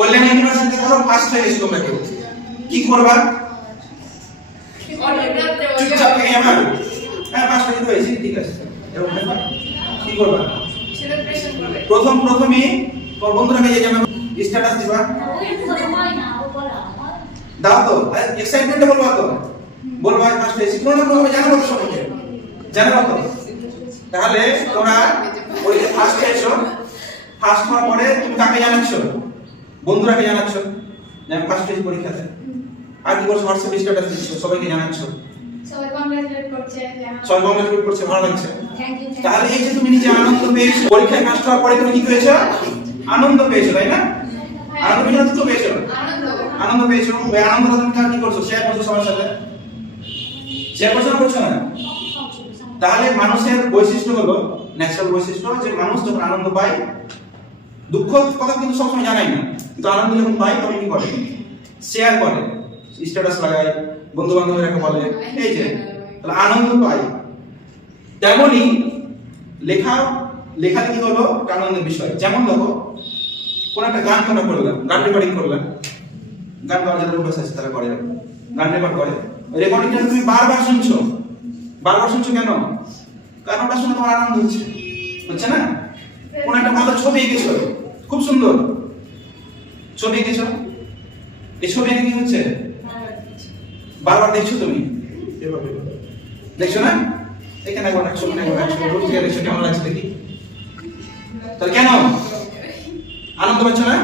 কল্যাণ ইউনিভার্সিটিতে ধরো ফার্স্ট হয়ে গেছো তোমরা কেউ, কি করবা? চুপচাপ থেকে আমার হ্যাঁ ফার্স্ট হয়েছি ঠিক আছে, এরকম ব্যাপার কি করবা? প্রথমেই তোর বন্ধুরা নিয়ে যাবে স্ট্যাটাস দিবা, দাও তো এক্সাইটমেন্টে বলবা তো, বলবা ফার্স্ট হয়েছি কোনো না কোনো জানাবো তো সবাইকে, জানাবো তো। তাহলে তোমরা ওই যে ফার্স্ট হয়েছো, ফার্স্ট হওয়ার পরে তুমি কাকে জানাচ্ছ? বন্ধুরাকে জানাচ্ছ যে আমি ফার্স্ট হয়েছি পরীক্ষাতে, আর কি করছো? হোয়াটসঅ্যাপে স্ট্যাটাস দিচ্ছ, সবাইকে জানাচ্ছ, সবাই কংগ্রাচুলেট করছে, সবাই কংগ্রাচুলেট করছে, ভালো লাগছে। তাহলে এই যে তুমি নিজে আনন্দ পেয়েছো, পরীক্ষায় পাস হওয়ার পরে তুমি কি পেয়েছো? আনন্দ পেয়েছো, তাই না? আনন্দ পেয়েছো তো পেয়েছো, আনন্দ পেয়েছো। ওই আনন্দটা তুমি কি করছো? শেয়ার করছো সবার সাথে, শেয়ার করছো না করছো না? তাহলে মানুষের বৈশিষ্ট্য হলো, ন্যাচারাল বৈশিষ্ট্য যে মানুষ যখন আনন্দ পায়, দুঃখ কথা কিন্তু সবসময় জানাই না, কিন্তু আনন্দ যখন পায় তখন কি করে? শেয়ার করে, স্ট্যাটাস লাগায়, বন্ধু বান্ধবীরা বলে, এই যে তাহলে আনন্দ পায়। তেমনি লেখালেখি হলো একটা আনন্দের বিষয়। যেমন দেখো কোন একটা গান তোমরা করলাম, গান রেকর্ডিং করলাম, গান গাওয়ার যারা অভ্যাস আছে তারা করে, গান রেকর্ড করে, রেকর্ডিংটা তুমি বারবার শুনছো, কেন? কারণ ওটা শুনে তোমার আনন্দ হচ্ছে, হচ্ছে না? কোন একটা ভালো ছবি এঁকেছো, খুব সুন্দর ছবি এঁকেছো, এই ছবি এঁকে কি হচ্ছে? বারবার দেখছো তুমি, দেখছো না? এখানে অনেক ছবি দেখছো, কেমন লাগছে দেখি? তাহলে কেন আনন্দ পাচ্ছ না?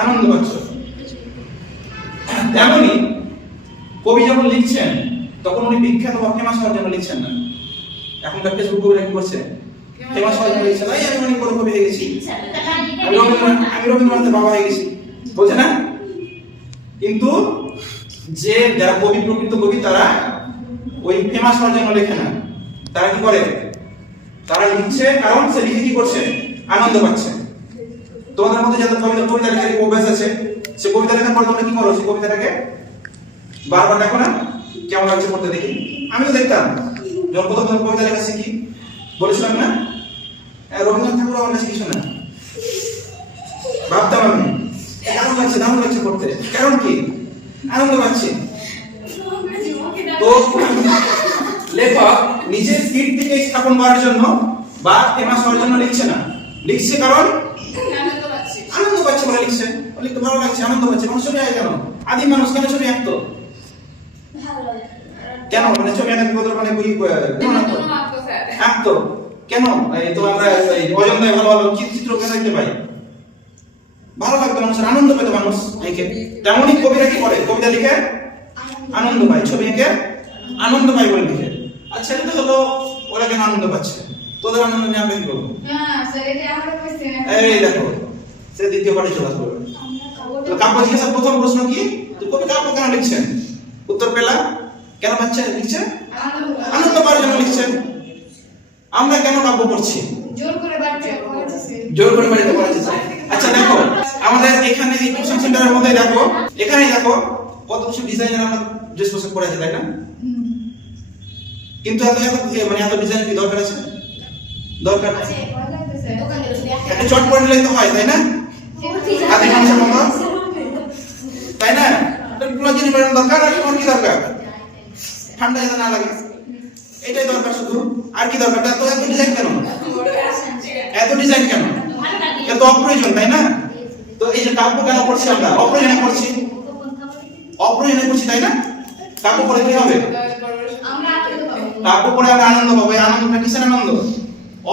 আনন্দ পাচ্ছ। তেমনি কবি যখন লিখছেন তখন উনি বিখ্যাত বা ফেমাস হওয়ার জন্য লিখছেন না। এখনকার ফেসবুক কবিরা কি করছে? ফেমাস হওয়ার জন্য লিখছে, আমি অনেক বড় কবি হয়ে গেছি, আমি রবীন্দ্রনাথের বাবা হয়ে গেছি, বলছে না? কিন্তু যে যারা কবি, প্রকৃত কবি, তারা ওই ফেমাস হওয়ার জন্য লেখে না। তারা কি করে? তারা লিখছে কারণ সে লিখে কি করছে? আনন্দ পাচ্ছে। তোমাদের মধ্যে যাদের কবিতা লেখার অভ্যাস আছে, সে কবিতা লেখার পর তোমরা কি করো? সেই কবিতাটাকে বারবার দেখো না, কেমন লাগছে পড়তে দেখি। আমি তো দেখতাম যখন প্রথম কবিতা লেখা শিখি, বলেছিলাম না রবীন্দ্রনাথ ঠাকুর আমার কাছে কিছু না, ভাবতাম আমি দারুণ লাগছে পড়তে। কারণ কি? আনন্দ পাচ্ছি। তো লেখক নিজের কীর্তিকে স্থাপন করার জন্য বা ফেমাস হওয়ার জন্য লিখছে না, লিখছে কারণ আনন্দ পাচ্ছে বলে লিখছে, লিখতে ভালো লাগছে, আনন্দ পাচ্ছে। মানুষ ছবি আঁকে কেন? আদিম মানুষ কেন ছবি আঁকতো? কেন? মানে ছবি আঁকার বদল মানে আঁকতো কেন? এই তো আমরা অজন্তায় ভালো ভালো চিত্র দেখতে পাই, ভালো লাগতো, মানুষের আনন্দ পেত মানুষ এঁকে। তেমনই কবিরা কি করে? কবিতা লিখে আনন্দ পায়, ছবি এঁকে আনন্দ পায় বলে লিখে। আর ছেলে তো হলো ওরা কেন আনন্দ পাচ্ছে? তোদের আনন্দ নিয়ে আমরা কি করবো? এই দেখো সে দ্বিতীয় পাঠে চলে আসবে। কাব্য জিজ্ঞাসার প্রথম প্রশ্ন কি? তো কবি কাব্য কেন লিখছেন? উত্তর পেলা, কেন পাচ্ছে লিখছে? আনন্দ পাওয়ার জন্য লিখছেন। আমরা কেন কাব্য পড়ছি? জোর করে বাড়িতে পড়াচ্ছে। আচ্ছা দেখো আমাদের এখানে এই টিউশন সেন্টারের মধ্যে দেখো, এখানে দেখো কত কিছু ডিজাইনের আমরা ড্রেস পোশাক পরে আছে, তাই না? কিন্তু এত ডিজাইন কি দরকার আছে? দরকার নেই। একটা চট পরে নিলেই তো হয়, তাই না? হাতে মানুষের মতো, তাই না? পুরো জিনিস পরানোর দরকার, আর কি দরকার? ঠান্ডা যাতে না লাগে, এটাই দরকার শুধু। আর কি দরকার? এত ডিজাইন কেন? এত ডিজাইন কেন? এত অপ্রয়োজন, তাই না? তো এই যে কাব্য কেন পড়ছি আমরা? অপ্রয়োজনে পড়ছি, তাই না? কাব্য পড়ে কি হবে? কাব্য পড়ে আমরা আনন্দ পাবো। এই আনন্দটা কিসের আনন্দ?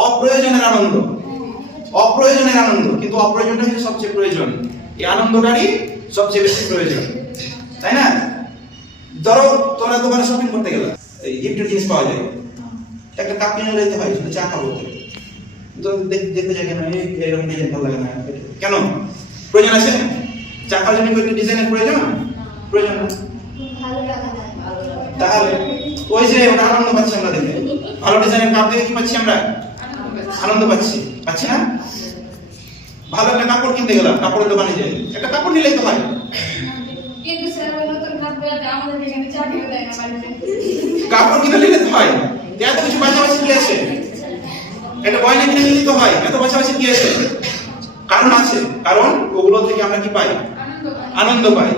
অপ্রয়োজনের আনন্দ, কিন্তু অপ্রয়োজনটা হচ্ছে সবচেয়ে প্রয়োজন। এই আনন্দটারই সবচেয়ে বেশি প্রয়োজন, তাই না? ধরো তোমরা দোকানে শপিং করতে গেলে এই গিফটের জিনিস পাওয়া যায়, একটা কাপ কিনে নিতে হয় শুধু চা খাবো, তো দেখতে যাই কেন এরকম ডিজাইন ভালো লাগে না, কেন? প্রয়োজন আছে? চা খাওয়ার জন্য একটু ডিজাইনের প্রয়োজন না? তাহলে ওই যে ওটা আনন্দ পাচ্ছি আমরা দেখে, ভালো ডিজাইনের কাপ দেখে কি পাচ্ছি আমরা? আনন্দ পাচ্ছি না? ভালো একটা কাপড় কিনতে গেলাম, কাপড়ের দোকানে যাই, একটা কাপড় নিলেই তো হয়। কাপড় কিনে নিলে তো হয়, এত কিছু বাছাবাছি কি আছে? একটা গয়না কিনে নিলে তো হয়, এত বাছাবাছি কি আছে? কারণ আছে, কারণ ওগুলো থেকে আমরা কি পাই? আনন্দ পাই।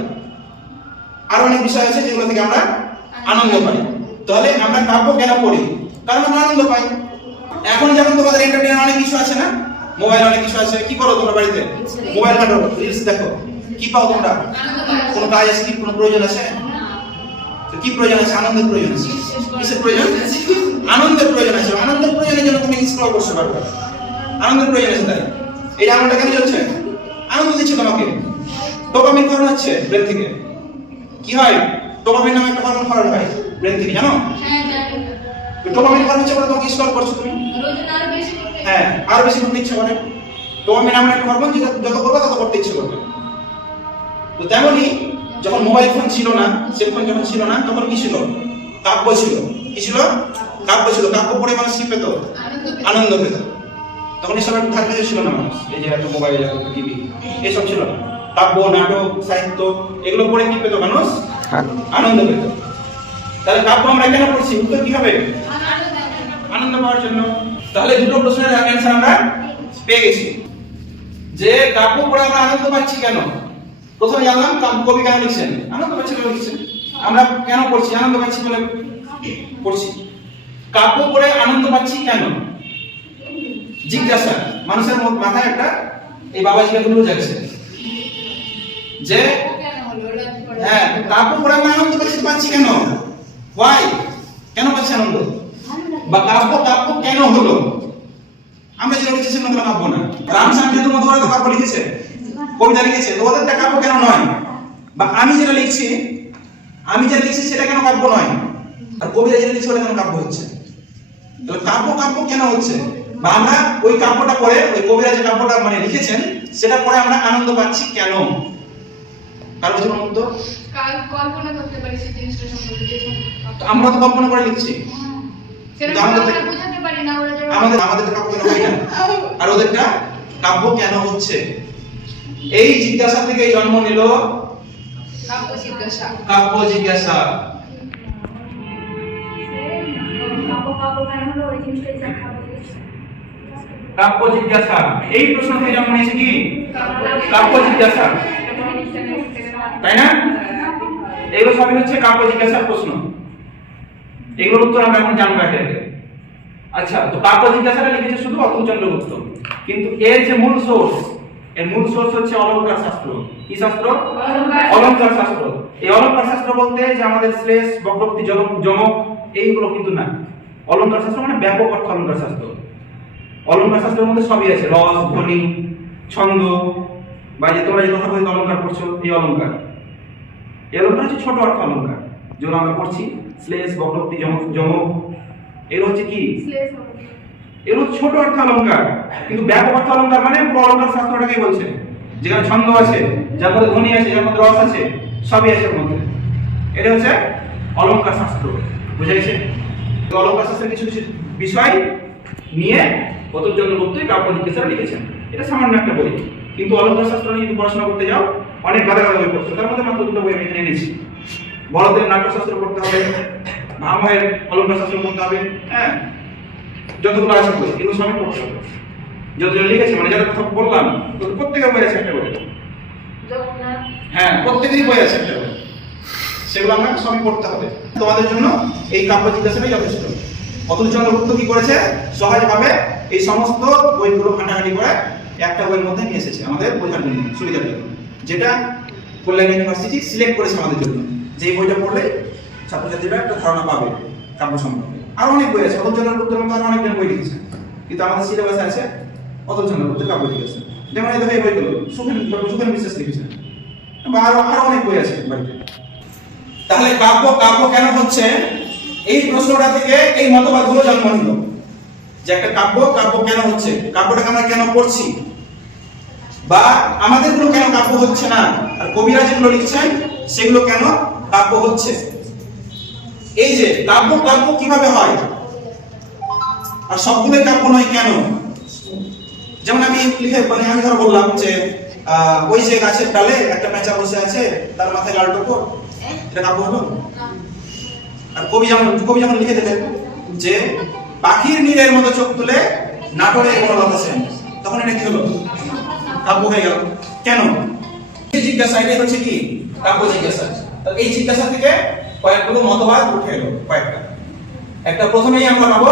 আর অনেক বিষয় আছে যেগুলো থেকে আমরা আনন্দ পাই। তাহলে আমরা কাব্য কেন পড়ি? কারণ আমরা আনন্দ পাই। এখন যেমন তোমাদের এন্টারটেইনমেন্ট অনেক কিছু আছে না, মোবাইল অনেক কিছু আছে। কি করো তোমরা বাড়িতে? মোবাইল ঘাটো, রিলস দেখো। কি পাও তোমরা? কোনো কাজ আছে কি? কোনো প্রয়োজন আছে? তো কি প্রয়োজন আছে? আনন্দের প্রয়োজন আছে। কিসের প্রয়োজন? আনন্দের প্রয়োজন আছে। আনন্দের প্রয়োজনের জন্য তুমি স্ক্রল করতে পারবে। আনন্দের প্রয়োজন আছে তাই। এই আনন্দটা কেন চলছে? আনন্দ দিচ্ছে তোমাকে। ডোপামিন ক্ষরণ হচ্ছে ব্রেন থেকে। কি হয়? ডোপামিন নামে একটা হরমোন ক্ষরণ হয় ব্রেন থেকে, জানো? ডোপামিন ক্ষরণ হচ্ছে বলে তোমাকে স্ক্রল করছো তুমি। হ্যাঁ, আরো বেশি করতে ইচ্ছা করে। ডোপামিন নামে একটা হরমোন, যেটা যত করবে তত করতে ইচ্ছে করবে। তো তেমনি যখন মোবাইল ফোন ছিল না, সেলফোন যখন ছিল না, তখন কি ছিল? কাব্য ছিল। কি ছিল? কাব্য ছিল। কাব্য পড়ে মানুষ কি পেত? আনন্দ পেত। তখন এসব একটা ধার ছিল না মানুষ। এই যে এত মোবাইল, এত টিভি, এসব ছিল না। কাব্য, নাটক, সাহিত্য এগুলো পড়ে কি পেত মানুষ? আনন্দ পেত। তাহলে কাব্য আমরা কেন পড়ছি? উত্তর কি হবে? আনন্দ পাওয়ার জন্য। তাহলে দুটো প্রশ্নের অ্যানসার আমরা পেয়ে গেছি। যে কাব্য পড়ে আমরা আনন্দ পাচ্ছি কেন? প্রথমে জানলাম কবি কেন লিখছেন, আনন্দ পাচ্ছি বলে লিখছেন। আমরা কেন পড়ছি? আনন্দ পাচ্ছি বলে পড়ছি। কাব্য পড়ে আনন্দ পাচ্ছি কেন? জিজ্ঞাসা মানুষের মাথায় একটা এই বাবাজিকে গুলো যাচ্ছে যে হ্যাঁ, কাব্য পড়ে আমরা আনন্দ পাচ্ছি কেন? ওয়াই? কেন পাচ্ছি আনন্দ? বা কাব্য কেন হলো? আমরা যেটা লিখেছি সেটা কাব্য না। রামচন্দ্র মধুবরা তো কাব্য লিখেছে, কবিতা লিখেছে। তো ওদেরটা কাব্য কেন নয়? বা আমি যেটা লিখছি সেটা কেন কাব্য নয়? আর কবিতা যেটা লিখছে ওটা কেন কাব্য হচ্ছে? তাহলে কাব্য কেন হচ্ছে? বা আমরা ওই কাব্যটা পড়ে, ওই কবিরা যে কাব্যটা মানে লিখেছেন সেটা পড়ে আমরা আনন্দ পাচ্ছি কেন? কার বলুন তো? কল্পনা করতে পারি সেই জিনিসটা সম্পর্কে, যে আমরা তো কল্পনা করে লিখছি, সেটা আমরা বোঝাতে পারি না। ওরা আমাদের কাব্য কেন হয় না? আর ওদেরটা কাব্য কেন হচ্ছে? এই জিজ্ঞাসা থেকে জন্ম নিল কাব্য জিজ্ঞাসা। কাব্য জিজ্ঞাসা। কাব্য জিজ্ঞাসা, এই প্রশ্ন থেকে জন্ম নিয়েছে কি? কাব্য জিজ্ঞাসা, তাই না? এগুলো সবই হচ্ছে কাব্য জিজ্ঞাসার প্রশ্ন। এগুলোর উত্তর আমরা এখন জানবো একে একে। আচ্ছা, তো কাব্য জিজ্ঞাসাটা লিখেছে শুধু অতুল চন্দ্রগুপ্ত, কিন্তু এর যে মূল সোর্স, এর মূল সোর্স হচ্ছে অলঙ্কার শাস্ত্র। কি শাস্ত্র? অলঙ্কার শাস্ত্র। এই অলঙ্কার শাস্ত্র বলতে যে আমাদের শ্লেষ, বক্রোক্তি, যমক এইগুলো কিন্তু না। অলঙ্কার শাস্ত্র মানে ব্যাপক অর্থ অলঙ্কার শাস্ত্র। অলঙ্কার শাস্ত্রের মধ্যে সবই আছে, রস, ধ্বনি, ছন্দ, বা যে তোমরা যে কথা বলতে অলঙ্কার পড়ছো, এই অলঙ্কার। এই অলঙ্কার হচ্ছে ছোট অর্থ অলঙ্কার, যেগুলো আমরা পড়ছি, শ্লেষ, বক্রোক্তি, যমক, এগুলো হচ্ছে কি? এগুলো ছোট অর্থ অলঙ্কার। কিন্তু ব্যাপক অর্থ অলঙ্কার মানে পুরো অলঙ্কার শাস্ত্রটাকে বলছে, যেখানে ছন্দ আছে, যার মধ্যে ধ্বনি আছে, যার মধ্যে রস আছে, সবই আছে এর মধ্যে। এটা হচ্ছে অলঙ্কার শাস্ত্র। বুঝা গেছে? অলঙ্কার শাস্ত্রের কিছু কিছু বিষয় নিয়ে অতুল চন্দ্রগুপ্ত কাব্য জিজ্ঞাসা লিখেছেন। এটা সামান্য একটা বই, কিন্তু অলঙ্কার শাস্ত্র নিয়ে যদি পড়াশোনা করতে যাও অনেক গাদা গাদা বই পড়ছো। তার মধ্যে মাত্র দুটো বই আমি এখানে এনেছি। বড়দের নাট্যশাস্ত্র পড়তে হবে, ভামহের অলঙ্কার শাস্ত্র পড়তে হবে। হ্যাঁ, যতগুলো আছে বই এগুলো সবই পড়তে হবে। যতজন লিখেছে মানে যাদের কথা বললাম, প্রত্যেকের বই আছে একটা করে। হ্যাঁ, প্রত্যেকেরই বই আছে একটা করে। সেগুলো আমরা সবই পড়তে হবে। তোমাদের জন্য এই কাব্য জিজ্ঞাসাটাই যথেষ্ট। অতুল চন্দ্রগুপ্ত কি করেছে? সহজভাবে এই সমস্ত বইগুলো ঘাটাঘাটি করে একটা বইয়ের মধ্যে নিয়ে এসেছে আমাদের বোঝার জন্য, সুবিধার জন্য, যেটা কল্যাণ ইউনিভার্সিটি সিলেক্ট করেছে আমাদের জন্য, যে এই বইটা পড়লে ছাত্রছাত্রীরা একটা ধারণা পাবে কাব্য সম্পর্কে। আরো অনেক বই আছে, অতুল চন্দ্রগুপ্তের মতো আরো অনেকজন বই লিখেছে, কিন্তু আমাদের সিলেবাসে আছে অতুল চন্দ্রগুপ্তের কাব্য জিজ্ঞাসা। যেমন এই দেখো এই বইগুলো সুখেন বিশ্বাস লিখেছেন, বা আরো অনেক বই আছে বাড়িতে। তাহলে কাব্য কেন হচ্ছে? এই প্রশ্নটা থেকে এই মতবাদগুলো জন্ম নিল, যে একটা কাব্য কেন হচ্ছে, কাব্যটাকে আমরা কেন পড়ছি, বা আমাদের গুলো কেন কাব্য হচ্ছে না, আর কবিরা যেগুলো লিখছেন সেগুলো কেন কাব্য হচ্ছে। এই যে কাব্য কিভাবে হয়, আর সবগুলোই কাব্য নয় কেন? যেমন আমি আমি ধরো বললাম যে ওই যে গাছের ডালে একটা পেঁচা বসে আছে, তার মাথায় লাল টোপর, এটা কাব্য হলো? আর কবি যখন লিখে দিলেন যে পাখির নীড়ের মতো চোখ তুলে নাটোরে বনলতা সেন, তখন এটা কি হলো? কাব্য হয়ে গেল। কেন? এই জিজ্ঞাসা, এটাই হচ্ছে কি কাব্য জিজ্ঞাসা। তাহলে এই জিজ্ঞাসা থেকে কয়েকগুলো মতবাদ উঠে এলো, কয়েকটা। একটা প্রথমেই আমরা পাবো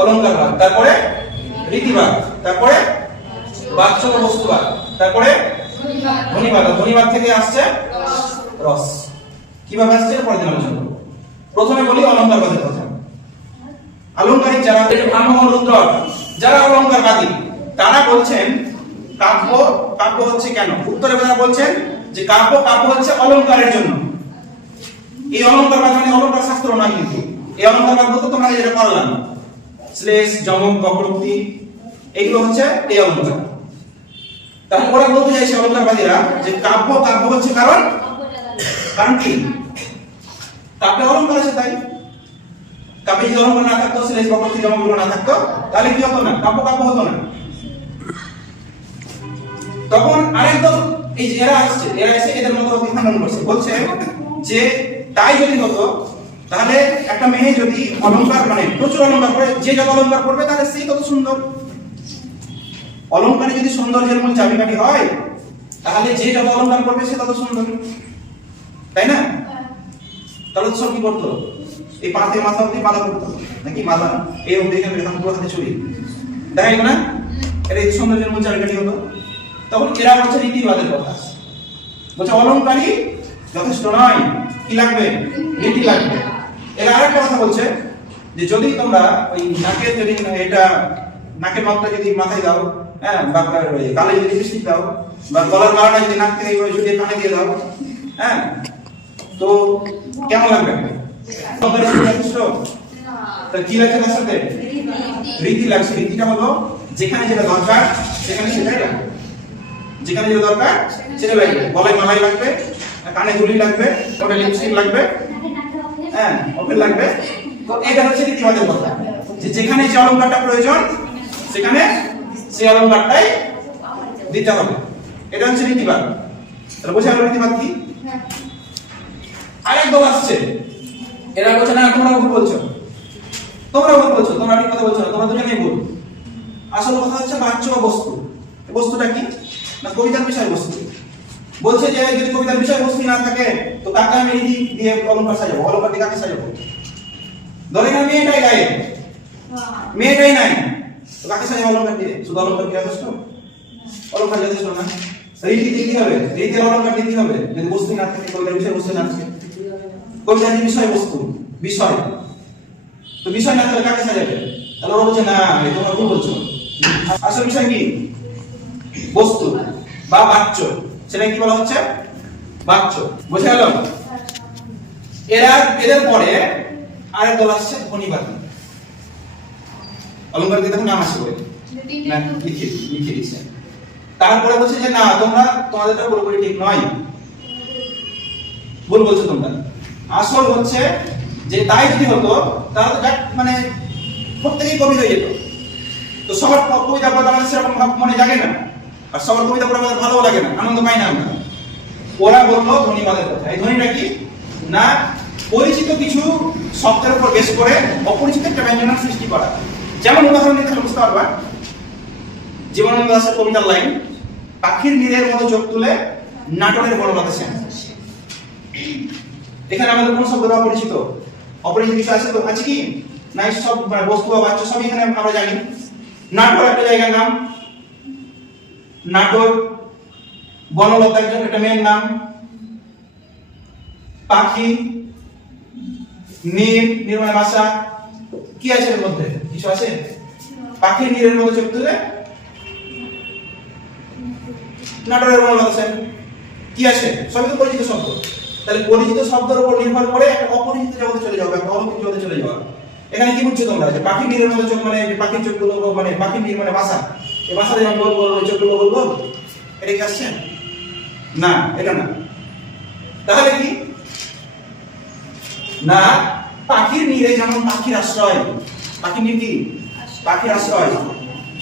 অলংকারবাদ, তারপরে রীতিবাদ, তারপরে বাচ্য ও বস্তুবাদ, তারপরে ধ্বনিবাদ। ধ্বনিবাদ থেকে আসছে রস। কিভাবে আসছে পরের দিন আলোচনা করব। প্রথমে বলি অলংকারবাদের কথা। অলংকারিক যারা, ব্রাহ্মণ রুদ্র যারা অলংকারবাদী, তারা বলছেন কাব্য কাব্য হচ্ছে কেন? উত্তরে তারা বলছেন যে কাব্য কাব্য হচ্ছে অলংকারের জন্য। এই অলংকারবাদ মানে অলংকার শাস্ত্র নয়, কিন্তু এই অলংকারবাদ বলতে তোমরা যেটা পড়লাম, শ্লেষ, যমক, বক্রোক্তি, এগুলো হচ্ছে এই অলংকার। তাহলে ওরা বলতে চাইছে অলংকারবাদীরা যে কাব্য কাব্য হচ্ছে কারণ কি? কাব্যে অলংকার আছে, তাই কাব্যে যদি অলংকার না থাকতো, শ্লেষ, বক্রোক্তি, যমকগুলো না থাকতো, তাহলে কি হতো না? কাব্য কাব্য হতো না। তখন আরেকদম এই যে এরা এসে এদের মতো খণ্ডন করছে, বলছে যে তাই যদি হতো, তাহলে একটা মেয়ে যদি অলংকার মানে প্রচুর অলংকার পরে, যে যত অলংকার পড়বে তাহলে সেই তত সুন্দর। অলংকারে যদি সৌন্দর্যের মূল চাবিকাঠি হয়, তাহলে যে যত অলংকার পড়বে সে তত সুন্দর, তাই না? তাহলে সব কি করতো? এই পা থেকে মাথা অব্দি মালা পড়তো, নাকি মালা এই অব্দি এখানে পুরো হাতে ছড়ি, দেখা গেল না? এটা এই সৌন্দর্যের মূল চাবিকাঠি হতো। তখন এরা বলছে রীতিবাদের কথা, বলছে অলংকারই যথেষ্ট নয়, কি লাগবে? রীতি লাগবে। এরা আরেকটা কথা বলছে যে যদি তোমরা ওই নাকের যদি এটা নাকের নখটা যদি মাথায় দাও, হ্যাঁ, বা গালে যদি লিপস্টিক দাও, বা গলার মালাটা যদি নাক থেকে ঝুলিয়ে কানে দিয়ে দাও, হ্যাঁ, তো কেমন লাগবে? যথেষ্ট? তা কি লাগছে তার সাথে? রীতি লাগছে। রীতিটা হলো যেখানে যেটা দরকার সেখানে সেটাই লাগবে, যেখানে যেটা দরকার সেটা লাগবে। গলায় মালাই লাগবে, কানে ঝুলি লাগবে, ওটা লিপস্টিক লাগবে, হ্যাঁ, ওপেন লাগবে। তো এটা হচ্ছে রীতিবাদের কথা, যে যেখানে যে অলংকারটা প্রয়োজন সেখানে সেই অলংকারটাই দিতে হবে। এটা হচ্ছে রীতিবাদ। তাহলে বোঝা গেল রীতিবাদ কি? আরেক দল আসছে, এরা বলছে না তোমরা ভুল বলছো, তোমরা ঠিক কথা বলছো না, তোমরা দুজনেই ভুল। আসল কথা হচ্ছে বাচ্য ও বস্তু। বস্তুটা কি না? কবিতার বিষয়বস্তু। বলছে যে যদি কবিতার বিষয়বস্তু না থাকে, তো কাকে আমি রীতি দিয়ে অলংকার সাজাবো? অলংকার দিয়ে কাকে সাজাবো? ধরে না মেয়েটাই গায়ে, মেয়েটাই নাই, তো কাকে সাজাবো অলংকার দিয়ে? শুধু অলংকার দিয়ে যথেষ্ট? অলংকার যথেষ্ট না। রীতি দিয়ে কি হবে? রীতির অলংকার দিয়ে কি হবে? যদি বস্তু না থাকে, কবিতার বিষয়বস্তু না থাকে, কবিতার যে বিষয়বস্তু বিষয়, তো বিষয় না থাকলে কাকে সাজাবে? তাহলে ওরা বলছে না তোমরা ভুল বলছো। আসল বিষয় কি? বস্তু বা বাচ্য, সেটা কি বলা হচ্ছে? বাচ্য। বুঝে গেল? এদের পরে আরেক দল আসছে ধ্বনিবাদী। অলংকার দিয়ে দেখুন নাম আসে বলে না, লিখে দিচ্ছে। তারপরে বলছে যে না তোমাদেরটা পুরোপুরি ঠিক নয়, ভুল বলছো তোমরা। আসল হচ্ছে যে তাই যদি হতো তাহলে তো মানে প্রত্যেকেই কবি হয়ে যেত। তো সবার কবিতা পড়া আমাদের সেরকম ভাব মনে জাগে না, আর সবার কবিতা পড়া আমাদের ভালো লাগে না, আনন্দ পাই না আমরা। ওরা বললো ধ্বনিবাদের কথা। এই ধ্বনিটা কি না? পরিচিত কিছু শব্দের উপর বেশ করে অপরিচিত একটা ব্যঞ্জনার সৃষ্টি করা। যেমন উদাহরণ দিতে বুঝতে পারবা, জীবনানন্দ দাশের কবিতার লাইন, পাখির নীড়ের মতো চোখ তুলে নাটকের বড় বাতাসে। এখানে আমাদের কোন শব্দ অপরিচিত? অপরিচিত কিছু আছে তো? আছে কি? নাই, সব বস্তু বা বাচ্চা সব এখানে আমরা জানি। নাটক একটা জায়গার নাম, নাটক। বনলতা একজন একটা মেয়ের নাম। পাখি, নীর, নির্ময় ভাষা, কি আছে এর মধ্যে? কিছু আছে? পাখির নীরের মতো চোখ তুলে নাটকের বর্ণনা আছে, কি আছে? সবই তো পরিচিত শব্দ। তাহলে পরিচিত শব্দের উপর নির্ভর করে একটা অপরিচিত জগতে চলে যাবে, একটা অলৌকিক জগতে চলে যাবে। এখানে কি বুঝছো তোমরা? যে পাখির নীরের মতো চোখ মানে পাখির চোখগুলো, মানে পাখির নীর মানে ভাষা, এই ভাষাতে যেমন গোল গোল চোখগুলো গোল গোল, এটা কি আসছে? না, এটা না। তাহলে কি না? পাখির নীরে যেমন পাখির আশ্রয়, পাখির নীর কি? পাখির আশ্রয়।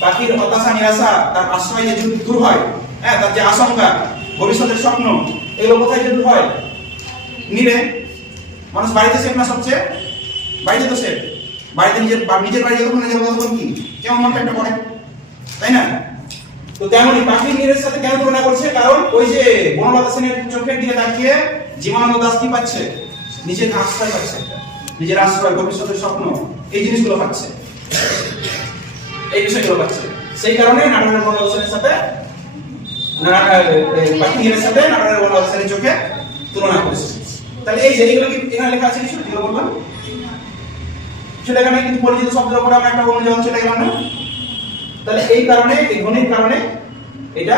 পাখির হতাশা নিরাশা, তার আশ্রয় যে দূর হয়, হ্যাঁ, তার যে আশঙ্কা, ভবিষ্যতের স্বপ্ন, এগুলো কোথায় যে দূর হয়? নীরে। মানুষ বাড়িতে সেফ না সবচেয়ে? বাড়িতে তো সেফ। বাড়িতে নিজের বাড়িতে যখন নিজের কথা কি কেমন মনটা একটা করে, তাই না? তো তেমনই পাখির নীড়ের সাথে কেন তুলনা করছে? কারণ ওই যে বনলতা সেনের চোখের দিকে তাকিয়ে জীবনানন্দ দাশ কি পাচ্ছে? নিজের আশ্রয় পাচ্ছে, নিজের আশ্রয়, ভবিষ্যতের স্বপ্ন, এই জিনিসগুলো পাচ্ছে, এই বিষয়গুলো পাচ্ছে। সেই কারণে নাটকের বনলতা সেনের সাথে পাখির নীড়ের সাথে নাটকের বনলতা সেনের চোখে তুলনা করেছে। তাহলে এই যে এইগুলো কি এখানে লেখা আছে কিছু? যেগুলো বললাম সেটা এখানে কিন্তু পরিচিত শব্দের উপর আমরা একটা অনুযায়ী সেটা গেলাম না। তাহলে এই কারণে, এই ধ্বনির কারণে এটা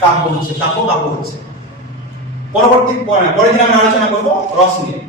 কাব্য হচ্ছে, কাব্য হচ্ছে। পরের দিন আমরা আলোচনা করব রস নিয়ে।